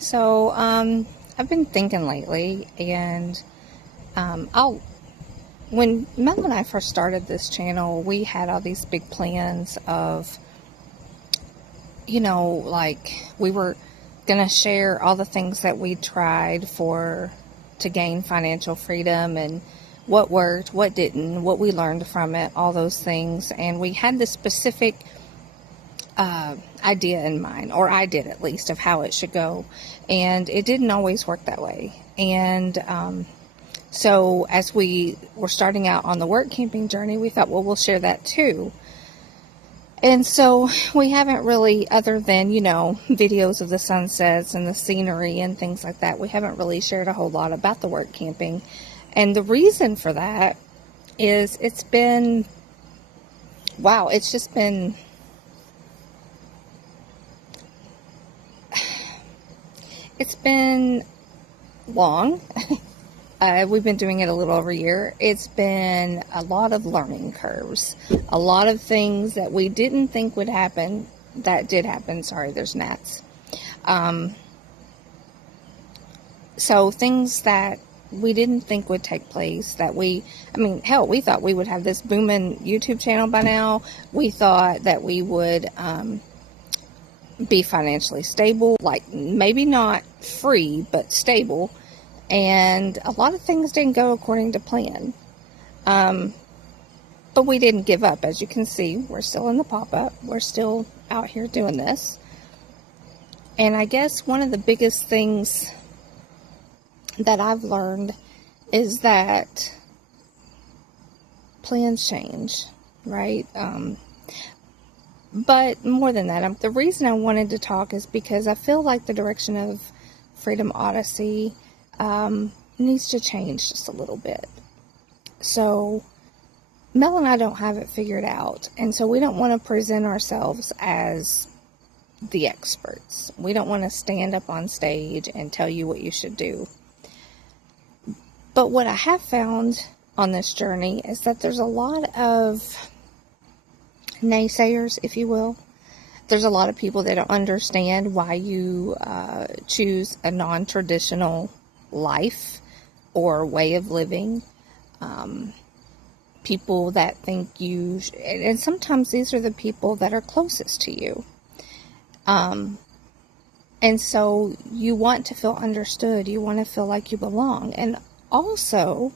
So, I've been thinking lately, and when Mel and I first started this channel, we had all these big plans of, like we were gonna share all the things that we tried to gain financial freedom and what worked, what didn't, what we learned from it, all those things. And we had this specific idea in mind, or I did at least, of how it should go. And it didn't always work that way. And so as we were starting out on the work camping journey, we thought, well, we'll share that too. And so we haven't really, other than, videos of the sunsets and the scenery and things like that, we haven't really shared a whole lot about the work camping. And the reason for that is it's just been long. We've been doing it a little over a year. It's been a lot of learning curves. A lot of things that we didn't think would happen that did happen. Sorry, there's gnats. So things that we didn't think would take place, we thought we would have this booming YouTube channel by now. We thought that we would be financially stable, like maybe not free, but stable. And a lot of things didn't go according to plan. But we didn't give up. As you can see, we're still in the pop-up. We're still out here doing this. And I guess one of the biggest things that I've learned is that plans change, right? But more than that, the reason I wanted to talk is because I feel like the direction of Freedom Odyssey needs to change just a little bit. So Mel and I don't have it figured out, and so we don't want to present ourselves as the experts. We don't want to stand up on stage and tell you what you should do. But what I have found on this journey is that there's a lot of naysayers, if you will. There's a lot of people that don't understand why you choose a non-traditional life or way of living. People that think and sometimes these are the people that are closest to you. And so you want to feel understood. You want to feel like you belong. And also,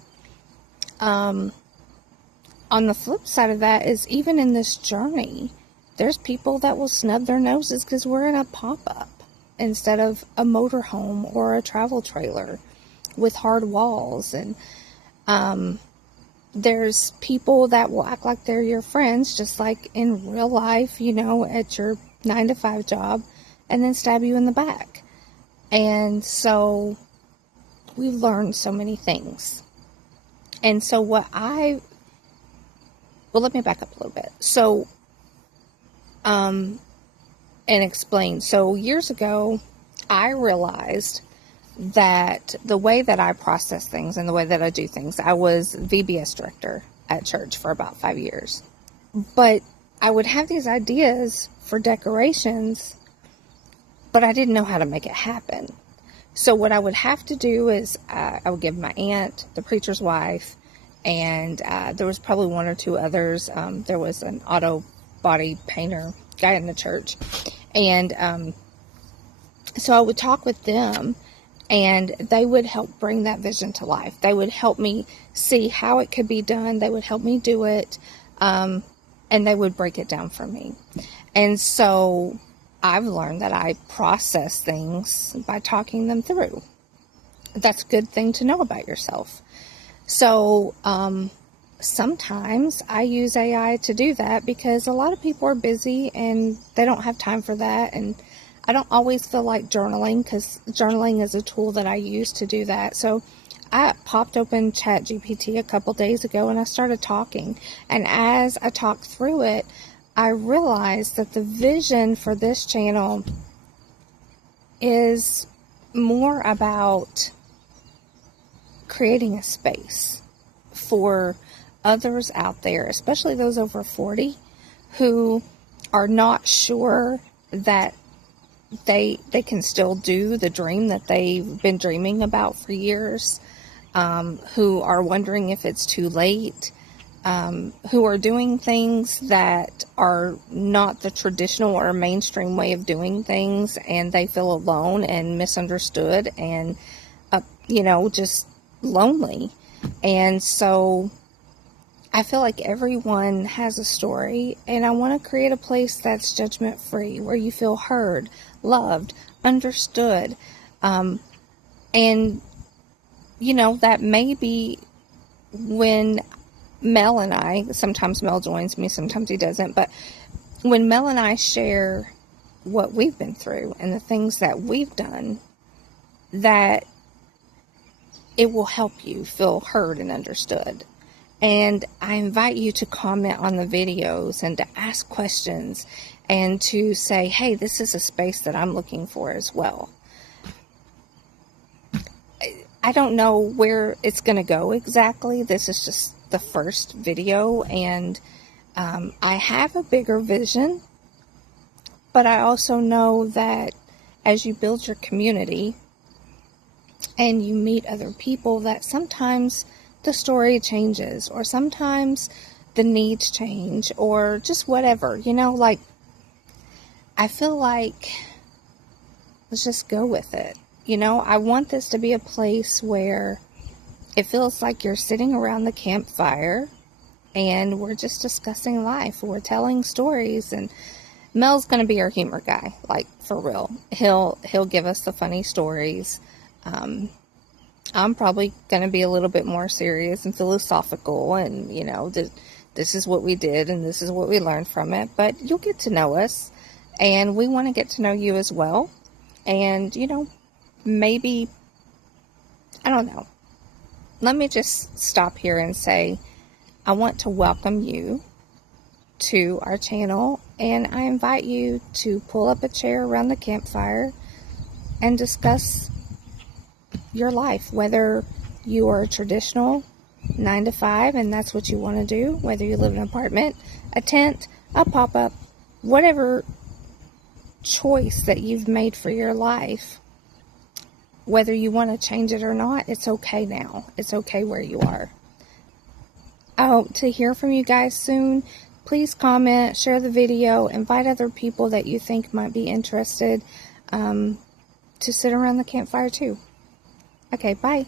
on the flip side of that is, even in this journey, there's people that will snub their noses because we're in a pop-up instead of a motorhome or a travel trailer with hard walls. And there's people that will act like they're your friends, just like in real life, at your 9-to-5 job, and then stab you in the back. And so we've learned so many things. And so let me back up a little bit. So, and explain. So years ago, I realized that the way that I process things and the way that I do things, I was VBS director at church for about 5 years. But I would have these ideas for decorations, but I didn't know how to make it happen. So what I would have to do is I would give my aunt, the preacher's wife, and there was probably one or two others. There was an auto body painter guy in the church. And so I would talk with them, and they would help bring that vision to life. They would help me see how it could be done. They would help me do it, and they would break it down for me. And so I've learned that I process things by talking them through. That's a good thing to know about yourself. So sometimes I use AI to do that because a lot of people are busy and they don't have time for that. And I don't always feel like journaling, because journaling is a tool that I use to do that. So I popped open ChatGPT a couple days ago and I started talking. And as I talked through it, I realized that the vision for this channel is more about creating a space for others out there, especially those over 40, who are not sure that they can still do the dream that they've been dreaming about for years, who are wondering if it's too late, who are doing things that are not the traditional or mainstream way of doing things, and they feel alone and misunderstood and, just lonely. And so I feel like everyone has a story, and I want to create a place that's judgment free, where you feel heard, loved, understood. And, that maybe when Mel and I, sometimes Mel joins me, sometimes he doesn't, but when Mel and I share what we've been through and the things that we've done, that it will help you feel heard and understood. And I invite you to comment on the videos and to ask questions and to say, hey, this is a space that I'm looking for as well. I don't know where it's going to go exactly. This is just the first video, and I have a bigger vision, but I also know that as you build your community and you meet other people, that sometimes the story changes, or sometimes the needs change, or just whatever, I feel like let's just go with it. I want this to be a place where it feels like you're sitting around the campfire and we're just discussing life. We're telling stories, and Mel's going to be our humor guy, like for real. He'll give us the funny stories. I'm probably going to be a little bit more serious and philosophical, and, this is what we did and this is what we learned from it. But you'll get to know us, and we want to get to know you as well. And, maybe, I don't know. Let me just stop here and say, I want to welcome you to our channel, and I invite you to pull up a chair around the campfire and discuss your life, whether you are a traditional 9 to 5 and that's what you want to do, whether you live in an apartment, a tent, a pop-up, whatever choice that you've made for your life, whether you want to change it or not, it's okay now. It's okay where you are. I hope to hear from you guys soon. Please comment, share the video, invite other people that you think might be interested to sit around the campfire too. Okay, bye.